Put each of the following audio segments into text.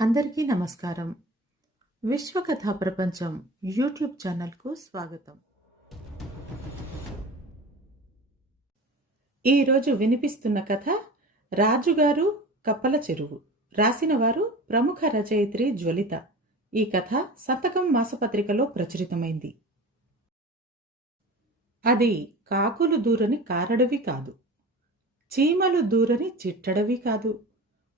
అందరికీ నమస్కారం. విశ్వకథా ప్రపంచం యూట్యూబ్ ఛానల్కు స్వాగతం. ఈరోజు వినిపిస్తున్న కథ రాజుగారు కప్పల చెరువు. రాసినవారు ప్రముఖ రచయిత్రి జ్వలిత. ఈ కథ సంతకం మాసపత్రికలో ప్రచురితమైంది. అది కాకులు దూరని కారడవి కాదు. చీమలు దూరని చిట్టడవి కాదు.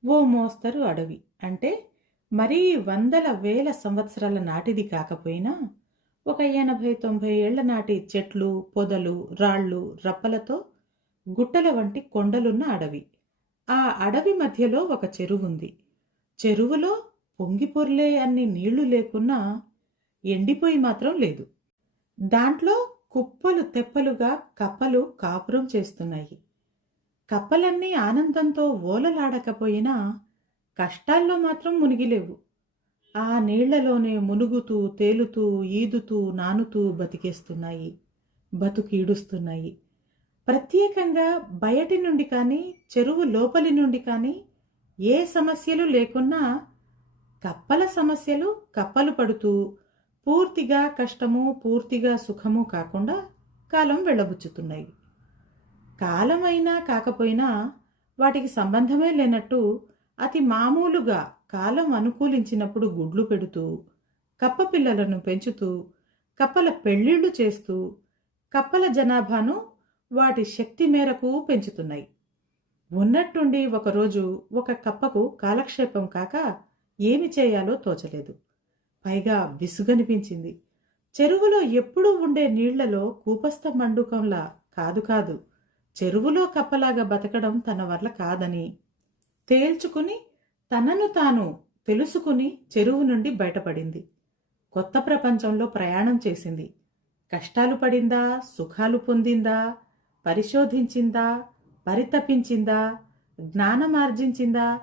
ఓ మోస్తరు అడవి అంటే మరీ వందల వేల సంవత్సరాల నాటిది కాకపోయినా ఒక ఎనభై తొంభై ఏళ్ళ నాటి చెట్లు పొదలు రాళ్ళు రప్పలతో గుట్టల వంటి కొండలున్న అడవి. ఆ అడవి మధ్యలో ఒక చెరువుంది చెరువులో పొంగి పొర్లే అన్ని నీళ్ళు లేకున్నా ఎండిపోయి మాత్రం లేదు. దాంట్లో కుప్పలు తెప్పలుగా కప్పలు కాపురం చేస్తున్నాయి. కప్పలన్నీ ఆనందంతో ఓలలాడకపోయినా కష్టాల్లో మాత్రం మునిగిలేవు. ఆ నీళ్ళలోనే మునుగుతూ తేలుతూ ఈదుతూ నానుతూ బతికేస్తున్నాయి. బతుకీడుస్తున్నాయి ప్రత్యేకంగా బయటి నుండి కానీ చెరువు లోపలి నుండి కానీ ఏ సమస్యలు లేకున్నా కప్పల సమస్యలు కప్పలు పడుతూ పూర్తిగా కష్టము పూర్తిగా సుఖము కాకుండా కాలం వెళ్ళబుచ్చుతున్నాయి. కాలమైనా కాకపోయినా వాటికి సంబంధమే లేనట్టు అతి మామూలుగా కాలం అనుకూలించినప్పుడు గుడ్లు పెడుతూ కప్ప పిల్లలను పెంచుతూ కప్పల పెళ్ళిళ్ళు చేస్తూ కప్పల జనాభాను వాటి శక్తి మేరకు పెంచుతున్నాయి. ఉన్నట్టుండి ఒకరోజు ఒక కప్పకు కాలక్షేపం కాక ఏమి చేయాలో తోచలేదు. పైగా విసుగనిపించింది. చెరువులో ఎప్పుడూ ఉండే నీళ్ళలో కూపస్థ మండుకంలా కాదు కాదు చెరువులో కప్పలాగా బతకడం తన వల్ల కాదని తేల్చుకుని తనను తాను తెలుసుకుని చెరువు నుండి బయటపడింది. కొత్త ప్రపంచంలో ప్రయాణం చేసింది. కష్టాలు పడిందా? సుఖాలు పొందిందా? పరిశోధించిందా? పరితపించిందా? జ్ఞానం ఆర్జించిందా?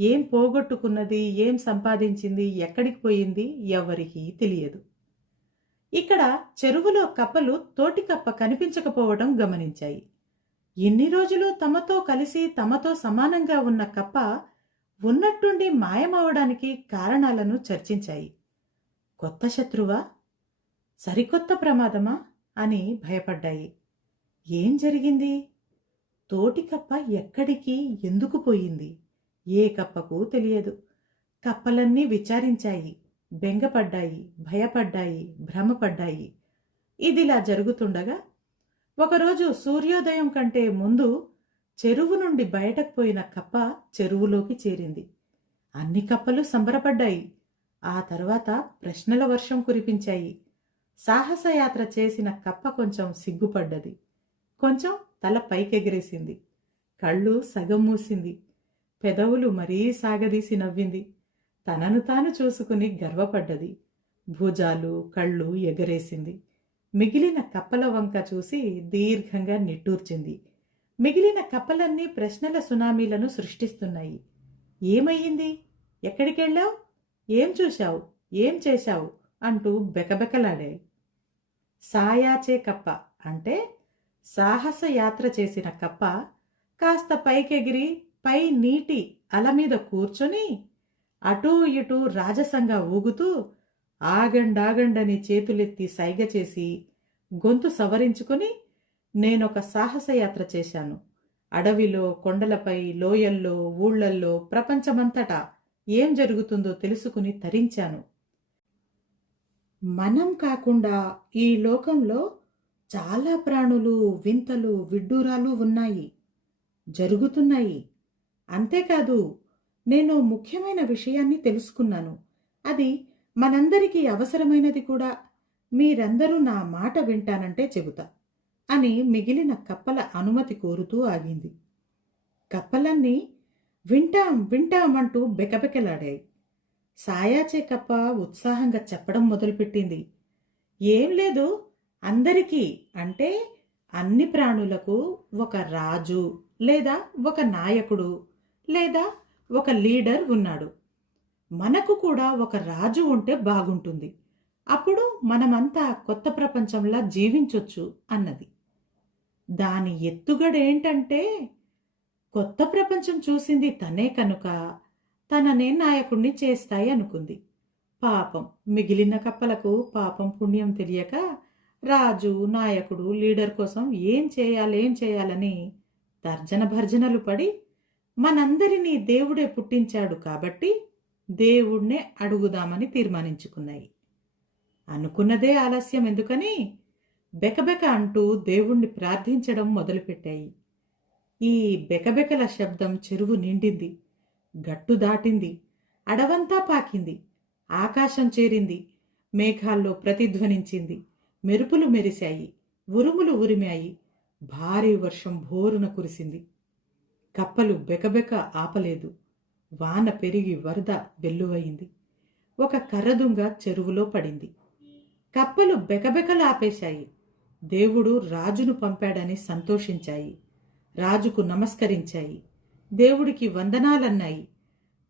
ఏం పోగొట్టుకున్నది? ఏం సంపాదించింది? ఎక్కడికి పోయింది? ఎవరికీ తెలియదు. ఇక్కడ చెరువులో కప్పలు తోటి కప్ప కనిపించకపోవడం గమనించాయి. ఎన్ని రోజులు తమతో కలిసి తమతో సమానంగా ఉన్న కప్ప ఉన్నట్టుండి మాయమవడానికి కారణాలను చర్చించాయి. కొత్త శత్రువా? సరికొత్త ప్రమాదమా? అని భయపడ్డాయి. ఏం జరిగింది? తోటి కప్ప ఎక్కడికి ఎందుకు పోయింది? ఏ కప్పకు తెలియదు. కప్పలన్నీ విచారించాయి. బెంగపడ్డాయి భయపడ్డాయి భ్రమపడ్డాయి. ఇదిలా జరుగుతుండగా ఒకరోజు సూర్యోదయం కంటే ముందు చెరువు నుండి బయటకు పోయిన కప్ప చెరువులోకి చేరింది. అన్ని కప్పలు సంబరపడ్డాయి. ఆ తర్వాత ప్రశ్నల వర్షం కురిపించాయి. సాహసయాత్ర చేసిన కప్ప కొంచెం సిగ్గుపడ్డది. కొంచెం తల పైకెగిరేసింది. కళ్ళు సగం మూసింది. పెదవులు మరీ సాగదీసి నవ్వింది. తనను తాను చూసుకుని గర్వపడ్డది. భుజాలు కళ్ళు ఎగరేసింది. మిగిలిన కప్పల వంక చూసి దీర్ఘంగా నిట్టూర్చింది. మిగిలిన కప్పలన్నీ ప్రశ్నల సునామీలను సృష్టిస్తున్నాయి. ఏమయ్యింది? ఎక్కడికెళ్ళావు? ఏం చూశావు? ఏం చేశావు? అంటూ బెకబెకలాడే. సాయాచే కప్ప అంటే సాహస యాత్ర చేసిన కప్ప కాస్త పైకెగిరి పై నీటి అల మీద కూర్చొని అటూ ఇటూ రాజసంగా ఊగుతూ ఆగండాగండని చేతులెత్తి సైగ చేసి గొంతు సవరించుకుని నేనొక సాహసయాత్ర చేశాను. అడవిలో కొండలపై లోయల్లో ఊళ్ళల్లో ప్రపంచమంతటా ఏం జరుగుతుందో తెలుసుకుని తరించాను. మనం కాకుండా ఈ లోకంలో చాలా ప్రాణులు వింతలు విడ్డూరాలు ఉన్నాయి. జరుగుతున్నాయి. అంతేకాదు నేను ముఖ్యమైన విషయాన్ని తెలుసుకున్నాను. అది మనందరికీ అవసరమైనది కూడా మీరందరూ నా మాట వింటానంటే చెబుతా అని మిగిలిన కప్పల అనుమతి కోరుతూ ఆగింది. కప్పలన్నీ వింటాం వింటామంటూ బెకబెకలాడాయి. సాయాచే కప్ప ఉత్సాహంగా చెప్పడం మొదలుపెట్టింది. ఏం లేదు అందరికీ అంటే అన్ని ప్రాణులకు ఒక రాజు లేదా ఒక నాయకుడు లేదా ఒక లీడర్ ఉన్నాడు. మనకు కూడా ఒక రాజు ఉంటే బాగుంటుంది. అప్పుడు మనమంతా కొత్త ప్రపంచంలా జీవించొచ్చు అన్నది. దాని ఎత్తుగడేంటంటే కొత్త ప్రపంచం చూసింది తనే కనుక తననే నాయకుణ్ణి చేస్తాయి అనుకుంది. పాపం మిగిలిన కప్పలకు పాపం పుణ్యం తెలియక రాజు నాయకుడు లీడర్ కోసం ఏం చేయాలి ఏం చేయాలని తర్జన భర్జనలు పడి మనందరినీ దేవుడే పుట్టించాడు కాబట్టి దేవుణ్ణే అడుగుదామని తీర్మానించుకున్నాయి. అనుకున్నదే ఆలస్యం ఎందుకని? బెకబెక అంటూ దేవుణ్ణి ప్రార్థించడం మొదలుపెట్టాయి. ఈ బెకబెకల శబ్దం చెరువు నిండింది. గట్టు దాటింది. అడవంతా పాకింది. ఆకాశం చేరింది. మేఘాల్లో ప్రతిధ్వనించింది. మెరుపులు మెరిశాయి. ఉరుములు ఉరిమాయి. భారీ వర్షం భోరున కురిసింది. కప్పలు బెకబెక ఆపలేదు. వాన పెరిగి వరద వెల్లువయింది ఒక కర్రదుంగ చెరువులో పడింది. కప్పలు బెకబెకలు ఆపేశాయి దేవుడు రాజును పంపాడని సంతోషించాయి. రాజుకు నమస్కరించాయి. దేవుడికి వందనాలన్నాయి.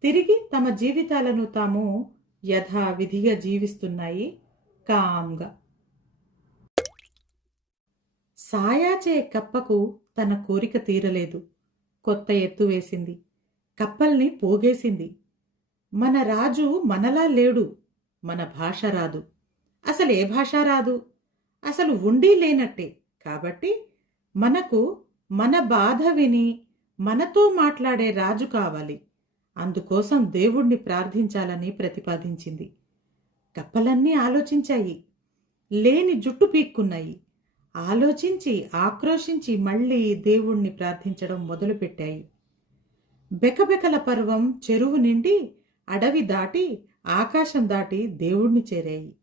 తిరిగి తమ జీవితాలను తాము యథావిధిగా జీవిస్తున్నాయి. కామ్గా. సాయాచే కప్పకు తన కోరిక తీరలేదు. కొత్త ఎత్తు వేసింది. కప్పల్ని పోగేసింది. మన రాజు మనలా లేడు. మన భాష రాదు. అసలు ఏ భాష రాదు? అసలు ఉండి లేనట్టే. కాబట్టి మనకు మన బాధ విని మనతో మాట్లాడే రాజు కావాలి. అందుకోసం దేవుణ్ణి ప్రార్థించాలని ప్రతిపాదించింది. కప్పలన్నీ ఆలోచించాయి. లేని జుట్టు పీక్కున్నాయి. ఆలోచించి ఆక్రోశించి మళ్ళీ దేవుణ్ణి ప్రార్థించడం మొదలుపెట్టాయి. బెకబెకల పర్వం చెరువు నిండి అడవి దాటి ఆకాశం దాటి దేవుణ్ణి చేరాయి.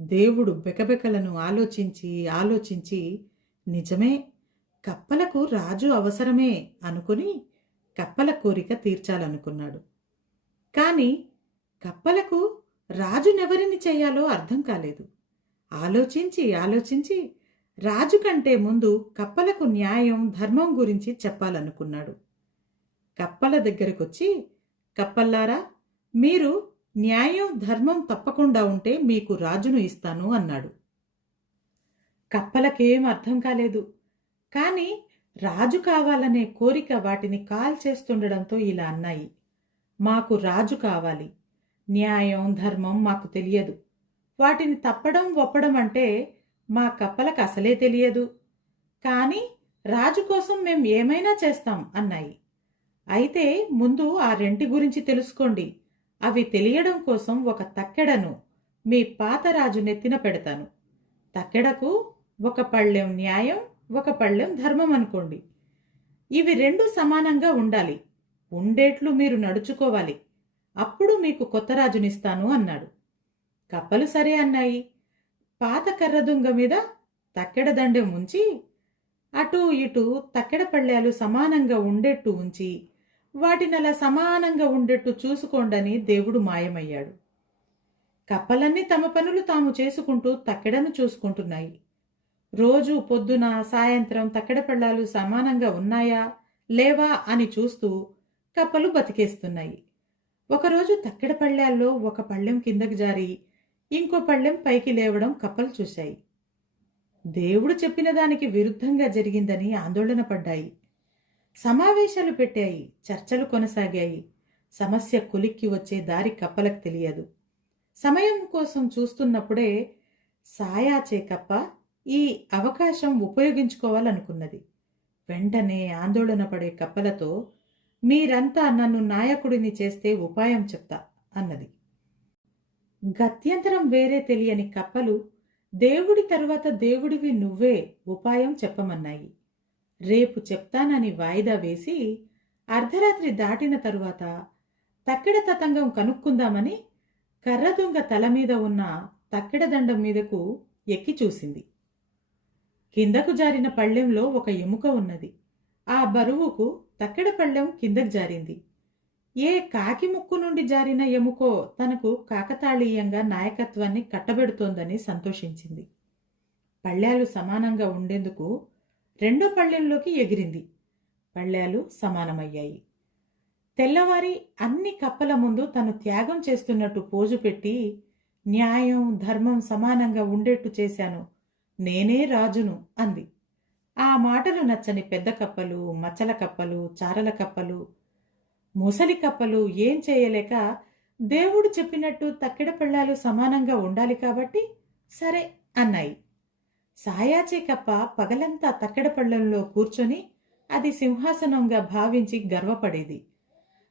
దేవుడు బెకబెకలను ఆలోచించి ఆలోచించి నిజమే కప్పలకు రాజు అవసరమే అనుకుని కప్పల కోరిక తీర్చాలనుకున్నాడు. కాని కప్పలకు రాజునెవరిని చేయాలో అర్థం కాలేదు. ఆలోచించి ఆలోచించి రాజు కంటే ముందు కప్పలకు న్యాయం ధర్మం గురించి చెప్పాలనుకున్నాడు. కప్పల దగ్గరకొచ్చి కప్పల్లారా మీరు న్యాయం ధర్మం తప్పకుండా ఉంటే మీకు రాజును ఇస్తాను అన్నాడు. కప్పలకేం అర్థం కాలేదు. కానీ రాజు కావాలనే కోరిక వాటిని కాల్ చేస్తుండడంతో ఇలా అన్నాయి. మాకు రాజు కావాలి. న్యాయం ధర్మం మాకు తెలియదు. వాటిని తప్పడం ఒప్పడం అంటే మా కప్పలకు అసలే తెలియదు. కానీ రాజు కోసం మేం ఏమైనా చేస్తాం అన్నాయి. అయితే ముందు ఆ రెంటి గురించి తెలుసుకోండి. అవి తెలియడం కోసం ఒక తక్కెడను మీ పాత రాజు నెత్తిన పెడతాను. తక్కెడకు ఒక పళ్ళెం న్యాయం ఒక పళ్ళెం ధర్మం అనుకోండి. ఇవి రెండు సమానంగా ఉండాలి. ఉండేట్లు మీరు నడుచుకోవాలి. అప్పుడు మీకు కొత్త రాజునిస్తాను అన్నాడు. కప్పలు సరే అన్నాయి. పాత కర్రదుంగ మీద తక్కెడ దండెం ఉంచి అటు ఇటు తక్కెడ పళ్ళాలు సమానంగా ఉండేట్టు ఉంచి వాటినలా సమానంగా ఉండేట్టు చూసుకోండని దేవుడు మాయమయ్యాడు. కప్పలన్నీ తమ పనులు తాము చేసుకుంటూ తక్కెడను చూసుకుంటున్నాయి. రోజు పొద్దున సాయంత్రం తక్కెడ పెళ్ళాలు సమానంగా ఉన్నాయా లేవా అని చూస్తూ కప్పలు బతికేస్తున్నాయి. ఒకరోజు తక్కెడ పళ్ళాల్లో ఒక పళ్ళెం కిందకి జారి ఇంకో పళ్ళెం పైకి లేవడం కప్పలు చూశాయి. దేవుడు చెప్పిన దానికి విరుద్ధంగా జరిగిందని ఆందోళన పడ్డాయి. సమావేశాలు పెట్టాయి చర్చలు కొనసాగాయి. సమస్య కొలిక్కి వచ్చే దారి కప్పలకు తెలియదు. సమయం కోసం చూస్తున్నప్పుడే సాయాచే కప్ప ఈ అవకాశం ఉపయోగించుకోవాలనుకున్నది. వెంటనే ఆందోళన పడే కప్పలతో మీరంతా నన్ను నాయకుడిని చేస్తే ఉపాయం చెప్తా అన్నది. గత్యంతరం వేరే తెలియని కప్పలు దేవుడి తరువాత దేవుడివి నువ్వే ఉపాయం చెప్పమన్నాయి. రేపు చెప్తానని వాయిదా వేసి అర్ధరాత్రి దాటిన తరువాత తక్కెడ తతంగం కనుక్కుందామని కర్రదుంగ తల మీద ఉన్న తక్కెడ దండం మీదకు ఎక్కి చూసింది. కిందకు జారిన పళ్ళెంలో ఒక ఎముక ఉన్నది. ఆ బరువుకు తక్కెడ పళ్ళెం కిందకు జారింది. ఏ కాకి ముక్కు నుండి జారిన ఎముకో తనకు కాకతాళీయంగా నాయకత్వాన్ని కట్టబెడుతోందని సంతోషించింది. పళ్ళాలు సమానంగా ఉండేందుకు రెండో పళ్ళెంలోకి ఎగిరింది. పళ్ళాలు సమానమయ్యాయి. తెల్లవారి అన్ని కప్పల ముందు తను త్యాగం చేస్తున్నట్టు పోజు పెట్టి న్యాయం ధర్మం సమానంగా ఉండేట్టు చేశాను. నేనే రాజును అంది. ఆ మాటలు నచ్చని పెద్ద కప్పలు మచ్చల కప్పలు చారల కప్పలు ముసలి కప్పలు ఏం చేయలేక దేవుడు చెప్పినట్టు తక్కెడ పళ్ళాలు సమానంగా ఉండాలి కాబట్టి సరే అన్నాయి. సాయాచేకప్ప పగలంతా తక్కెడపళ్ళంలో కూర్చొని అది సింహాసనంగా భావించి గర్వపడేది.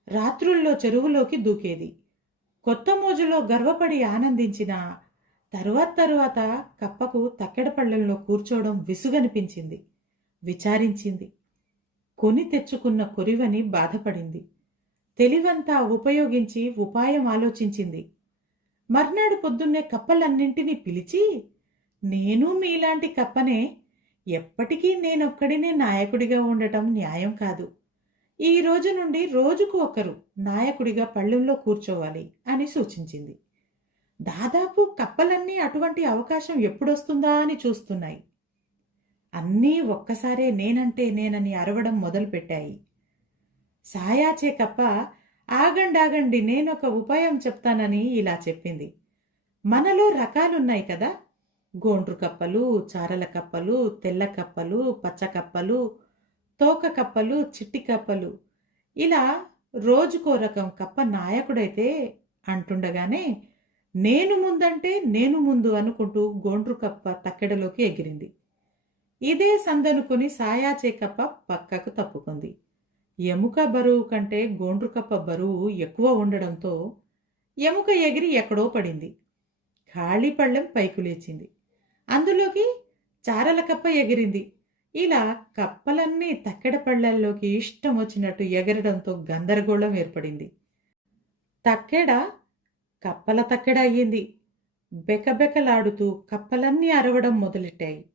రాత్రుల్లో చెరువులోకి దూకేది. కొత్త మోజులో గర్వపడి ఆనందించిన తరువాత తరువాత కప్పకు తక్కెడపళ్ళంలో కూర్చోవడం విసుగనిపించింది. విచారించింది. కొని తెచ్చుకున్న కొరివని బాధపడింది. తెలివంతా ఉపయోగించి ఉపాయం ఆలోచించింది. మర్నాడు పొద్దున్నే కప్పలన్నింటినీ పిలిచి నేను మీలాంటి కప్పనే ఎప్పటికీ నేనొక్కడినే నాయకుడిగా ఉండటం న్యాయం కాదు. ఈ రోజు నుండి రోజుకు ఒకరు నాయకుడిగా పళ్ళెంలో కూర్చోవాలి అని సూచించింది. దాదాపు కప్పలన్నీ అటువంటి అవకాశం ఎప్పుడొస్తుందా అని చూస్తున్నాయి. అన్నీ ఒక్కసారే నేనంటే నేనని అరవడం మొదలుపెట్టాయి. సాయాచే కప్ప ఆగండి ఆగండి నేనొక ఉపాయం చెప్తానని ఇలా చెప్పింది. మనలో రకాలున్నాయి కదా గోండ్రు కప్పలు చారల కప్పలు తెల్ల కప్పలు పచ్చ కప్పలు తోక కప్పలు చిట్టి కప్పలు. ఇలా రోజుకో రకం కప్ప నాయకుడైతే అంటుండగానే నేను ముందంటే నేను ముందు అనుకుంటూ గోండ్రు కప్ప తక్కెడలోకి ఎగిరింది. ఇదే సందనుకుని సాయాచే కప్ప పక్కకు తప్పుకుంది. ఎముక బరువు కంటే గోండ్రు కప్ప బరువు ఎక్కువ ఉండడంతో ఎముక ఎగిరి ఎక్కడో పడింది. ఖాళీ పళ్ళెం పైకు లేచింది. అందులోకి చారల కప్ప ఎగిరింది. ఇలా కప్పలన్నీ తక్కెడ పళ్ళల్లోకి ఇష్టం వచ్చినట్టు ఎగరడంతో గందరగోళం ఏర్పడింది. తక్కెడ కప్పల తక్కెడ అయ్యింది. బెకబెకలాడుతూ కప్పలన్నీ అరవడం మొదలెట్టాయి.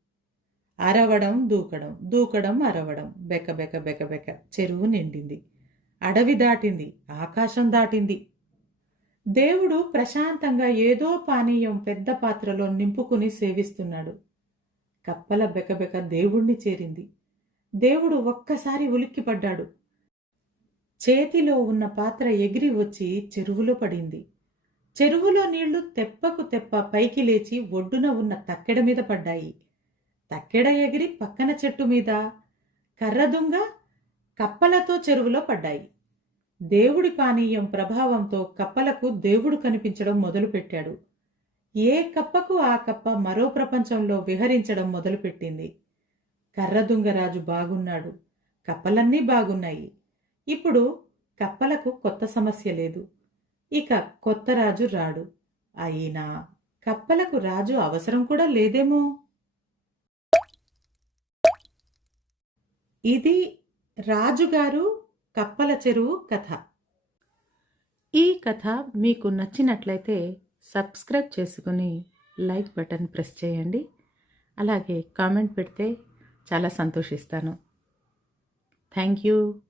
అరవడం దూకడం దూకడం అరవడం బెక బెక బెక బెక చెరువు నిండింది. అడవి దాటింది ఆకాశం దాటింది. దేవుడు ప్రశాంతంగా ఏదో పానీయం పెద్ద పాత్రలో నింపుకుని సేవిస్తున్నాడు. కప్పల బెకబెక దేవుణ్ణి చేరింది. దేవుడు ఒక్కసారి ఉలిక్కిపడ్డాడు. చేతిలో ఉన్న పాత్ర ఎగిరి వచ్చి చెరువులో పడింది. చెరువులో నీళ్ళు తెప్పకు తెప్ప పైకి లేచి ఒడ్డున ఉన్న తక్కెడ మీద పడ్డాయి. తక్కెడ ఎగిరి పక్కన చెట్టు మీద కర్రదుంగ కప్పలతో చెరువులో పడ్డాయి. దేవుడి పానీయం ప్రభావంతో కప్పలకు దేవుడు కనిపించడం మొదలుపెట్టాడు. ఏ కప్పకు ఆ కప్ప మరో ప్రపంచంలో విహరించడం మొదలుపెట్టింది. కర్రదుంగరాజు బాగున్నాడు. కప్పలన్నీ బాగున్నాయి. ఇప్పుడు కప్పలకు కొత్త సమస్య లేదు. ఇక కొత్త రాజు రాడు. అయినా కప్పలకు రాజు అవసరం కూడా లేదేమో? ఇది రాజుగారు కప్పల చెరువు కథ. ఈ కథ మీకు నచ్చినట్లయితే సబ్స్క్రైబ్ చేసుకుని లైక్ బటన్ ప్రెస్ చేయండి. అలాగే కామెంట్ పెడితే చాలా సంతోషిస్తాను. Thank you.